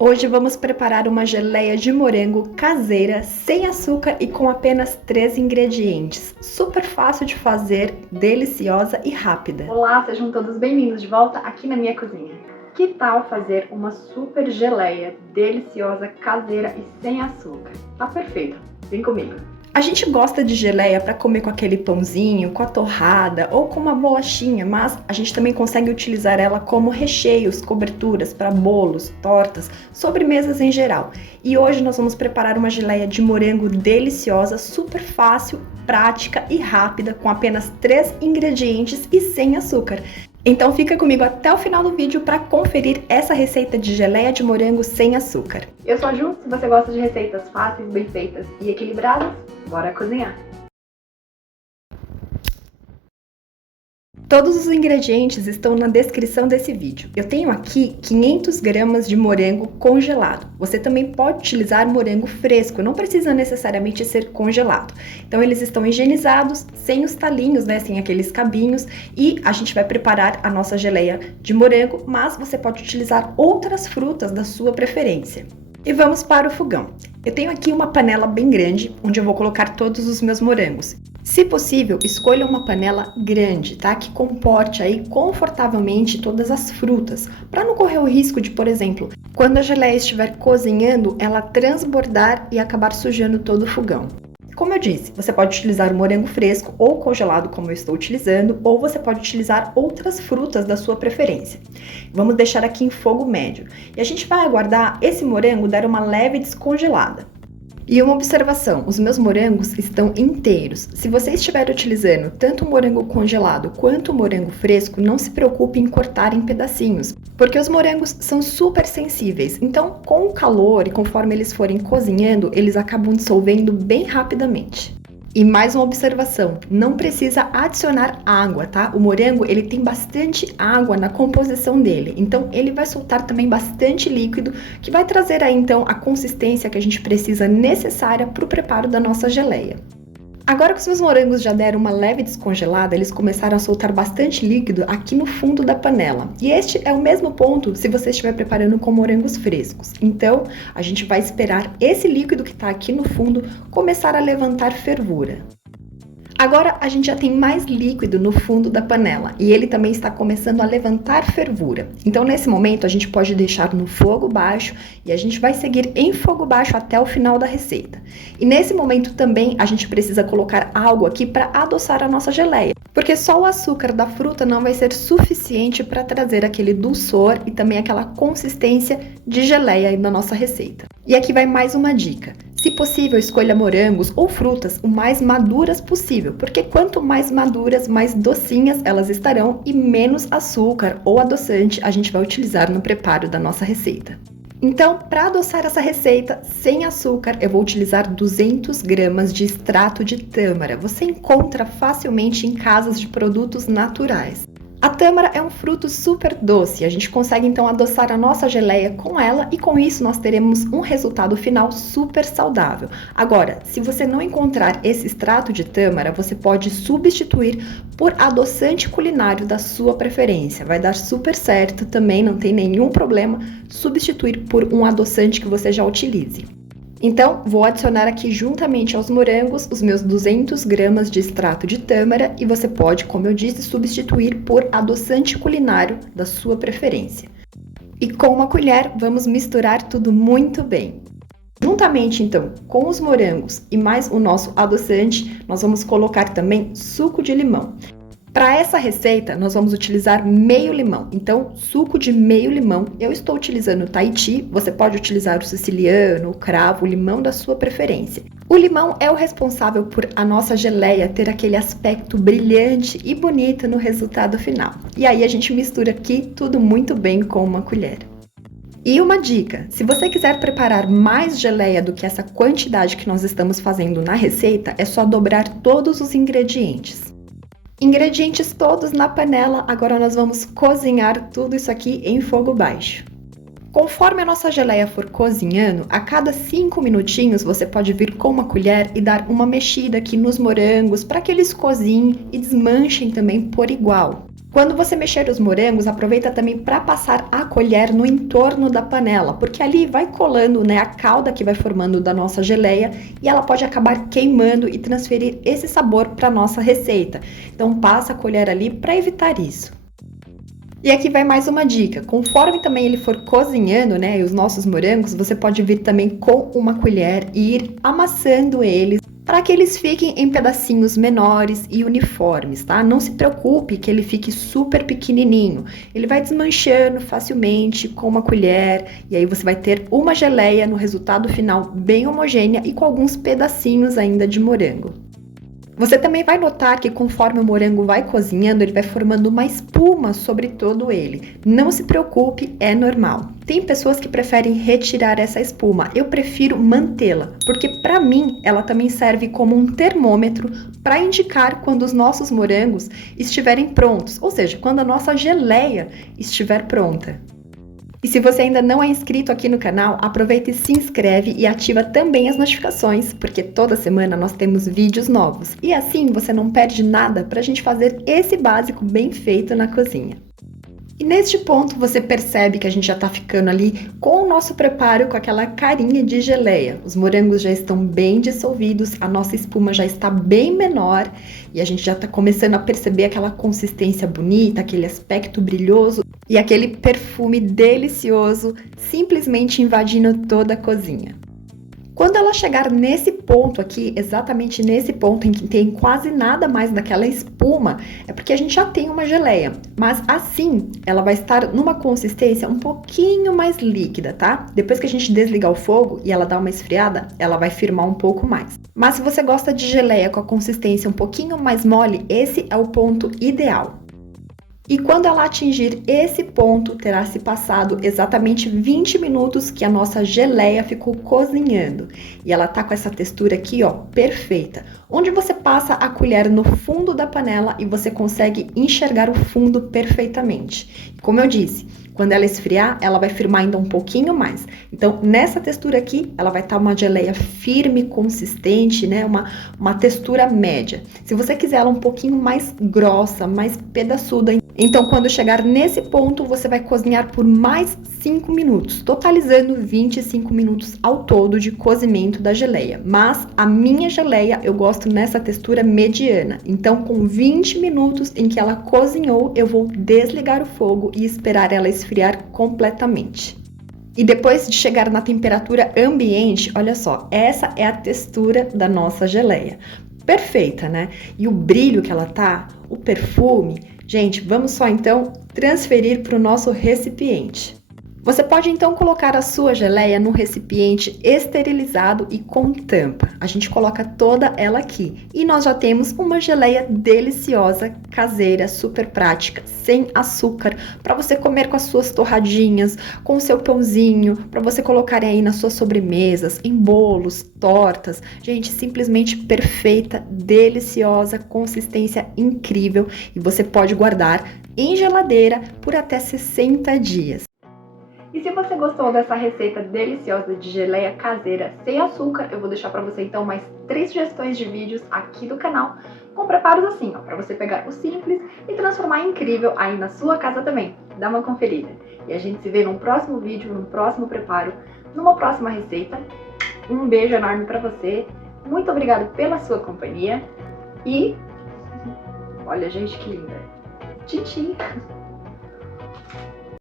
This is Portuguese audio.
Hoje vamos preparar uma geleia de morango caseira, sem açúcar e com apenas 3 ingredientes. Super fácil de fazer, deliciosa e rápida. Olá, sejam todos bem-vindos de volta aqui na minha cozinha. Que tal fazer uma super geleia deliciosa, caseira e sem açúcar? Tá perfeito, vem comigo! A gente gosta de geleia para comer com aquele pãozinho, com a torrada ou com uma bolachinha, mas a gente também consegue utilizar ela como recheios, coberturas para bolos, tortas, sobremesas em geral. E hoje nós vamos preparar uma geleia de morango deliciosa, super fácil, prática e rápida, com apenas 3 ingredientes e sem açúcar. Então fica comigo até o final do vídeo para conferir essa receita de geleia de morango sem açúcar. Eu sou a Ju, se você gosta de receitas fáceis, bem feitas e equilibradas, bora cozinhar! Todos os ingredientes estão na descrição desse vídeo. Eu tenho aqui 500 gramas de morango congelado. Você também pode utilizar morango fresco, não precisa necessariamente ser congelado. Então eles estão higienizados, sem os talinhos, sem aqueles cabinhos, e a gente vai preparar a nossa geleia de morango, mas você pode utilizar outras frutas da sua preferência. E vamos para o fogão. Eu tenho aqui uma panela bem grande, onde eu vou colocar todos os meus morangos. Se possível, escolha uma panela grande, tá? Que comporte aí confortavelmente todas as frutas, para não correr o risco de, por exemplo, quando a geleia estiver cozinhando, ela transbordar e acabar sujando todo o fogão. Como eu disse, você pode utilizar o morango fresco ou congelado, como eu estou utilizando, ou você pode utilizar outras frutas da sua preferência. Vamos deixar aqui em fogo médio. E a gente vai aguardar esse morango dar uma leve descongelada. E uma observação, os meus morangos estão inteiros. Se você estiver utilizando tanto o morango congelado quanto o morango fresco, não se preocupe em cortar em pedacinhos, porque os morangos são super sensíveis. Então, com o calor e conforme eles forem cozinhando, eles acabam dissolvendo bem rapidamente. E mais uma observação, não precisa adicionar água, tá? O morango, ele tem bastante água na composição dele, então ele vai soltar também bastante líquido, que vai trazer aí então a consistência que a gente precisa necessária para o preparo da nossa geleia. Agora que os meus morangos já deram uma leve descongelada, eles começaram a soltar bastante líquido aqui no fundo da panela. E este é o mesmo ponto se você estiver preparando com morangos frescos. Então, a gente vai esperar esse líquido que está aqui no fundo começar a levantar fervura. Agora a gente já tem mais líquido no fundo da panela e ele também está começando a levantar fervura. Então nesse momento a gente pode deixar no fogo baixo e a gente vai seguir em fogo baixo até o final da receita. E nesse momento também a gente precisa colocar algo aqui para adoçar a nossa geleia, porque só o açúcar da fruta não vai ser suficiente para trazer aquele dulçor e também aquela consistência de geleia aí na nossa receita. E aqui vai mais uma dica. Se possível, escolha morangos ou frutas o mais maduras possível, porque quanto mais maduras, mais docinhas elas estarão e menos açúcar ou adoçante a gente vai utilizar no preparo da nossa receita. Então, para adoçar essa receita sem açúcar, eu vou utilizar 200 gramas de extrato de tâmara. Você encontra facilmente em casas de produtos naturais. A tâmara é um fruto super doce, a gente consegue então adoçar a nossa geleia com ela e com isso nós teremos um resultado final super saudável. Agora, se você não encontrar esse extrato de tâmara, você pode substituir por adoçante culinário da sua preferência. Vai dar super certo também, não tem nenhum problema substituir por um adoçante que você já utilize. Então, vou adicionar aqui juntamente aos morangos os meus 200 gramas de extrato de tâmara e você pode, como eu disse, substituir por adoçante culinário da sua preferência. E com uma colher, vamos misturar tudo muito bem. Juntamente, então, com os morangos e mais o nosso adoçante, nós vamos colocar também suco de limão. Para essa receita, nós vamos utilizar meio limão. Então, suco de meio limão. Eu estou utilizando o Tahiti, você pode utilizar o siciliano, o cravo, o limão da sua preferência. O limão é o responsável por a nossa geleia ter aquele aspecto brilhante e bonito no resultado final. E aí a gente mistura aqui tudo muito bem com uma colher. E uma dica, se você quiser preparar mais geleia do que essa quantidade que nós estamos fazendo na receita, é só dobrar todos os ingredientes. Ingredientes todos na panela, agora nós vamos cozinhar tudo isso aqui em fogo baixo. Conforme a nossa geleia for cozinhando, a cada 5 minutinhos você pode vir com uma colher e dar uma mexida aqui nos morangos para que eles cozinhem e desmanchem também por igual. Quando você mexer os morangos, aproveita também para passar a colher no entorno da panela, porque ali vai colando, né, a calda que vai formando da nossa geleia e ela pode acabar queimando e transferir esse sabor para nossa receita. Então passa a colher ali para evitar isso. E aqui vai mais uma dica, conforme também ele for cozinhando, né, os nossos morangos, você pode vir também com uma colher e ir amassando eles para que eles fiquem em pedacinhos menores e uniformes, tá? Não se preocupe que ele fique super pequenininho, ele vai desmanchando facilmente com uma colher e aí você vai ter uma geleia no resultado final bem homogênea e com alguns pedacinhos ainda de morango. Você também vai notar que conforme o morango vai cozinhando, ele vai formando uma espuma sobre todo ele. Não se preocupe, é normal. Tem pessoas que preferem retirar essa espuma. Eu prefiro mantê-la, porque para mim ela também serve como um termômetro para indicar quando os nossos morangos estiverem prontos, ou seja, quando a nossa geleia estiver pronta. E se você ainda não é inscrito aqui no canal, aproveita e se inscreve e ativa também as notificações, porque toda semana nós temos vídeos novos. E assim você não perde nada para a gente fazer esse básico bem feito na cozinha. E neste ponto você percebe que a gente já está ficando ali com o nosso preparo com aquela carinha de geleia. Os morangos já estão bem dissolvidos, a nossa espuma já está bem menor e a gente já está começando a perceber aquela consistência bonita, aquele aspecto brilhoso e aquele perfume delicioso simplesmente invadindo toda a cozinha. Quando ela chegar nesse ponto aqui, exatamente nesse ponto em que tem quase nada mais daquela espuma, é porque a gente já tem uma geleia, mas assim ela vai estar numa consistência um pouquinho mais líquida, tá? Depois que a gente desligar o fogo e ela dar uma esfriada, ela vai firmar um pouco mais. Mas se você gosta de geleia com a consistência um pouquinho mais mole, esse é o ponto ideal. E quando ela atingir esse ponto, terá se passado exatamente 20 minutos que a nossa geleia ficou cozinhando. E ela tá com essa textura aqui, ó, perfeita. Onde você passa a colher no fundo da panela e você consegue enxergar o fundo perfeitamente. Como eu disse, quando ela esfriar, ela vai firmar ainda um pouquinho mais. Então, nessa textura aqui, ela vai estar uma geleia firme, consistente, né? Uma textura média. Se você quiser ela um pouquinho mais grossa, mais pedaçuda, então quando chegar nesse ponto, você vai cozinhar por mais 5 minutos, totalizando 25 minutos ao todo de cozimento da geleia. Mas a minha geleia eu gosto nessa textura mediana. Então, com 20 minutos em que ela cozinhou, eu vou desligar o fogo e esperar ela esfriar completamente. E depois de chegar na temperatura ambiente, olha só, essa é a textura da nossa geleia. Perfeita, né? E o brilho que ela tá, o perfume. Gente, vamos só então transferir para o nosso recipiente. Você pode então colocar a sua geleia num recipiente esterilizado e com tampa. A gente coloca toda ela aqui e nós já temos uma geleia deliciosa, caseira, super prática, sem açúcar, para você comer com as suas torradinhas, com o seu pãozinho, para você colocar aí nas suas sobremesas, em bolos, tortas. Gente, simplesmente perfeita, deliciosa, consistência incrível e você pode guardar em geladeira por até 60 dias. E se você gostou dessa receita deliciosa de geleia caseira sem açúcar, eu vou deixar para você então mais 3 sugestões de vídeos aqui do canal, com preparos assim, ó, para você pegar o simples e transformar em incrível aí na sua casa também. Dá uma conferida. E a gente se vê num próximo vídeo, num próximo preparo, numa próxima receita. Um beijo enorme para você. Muito obrigada pela sua companhia. E olha, gente, que linda. Tchim, tchim.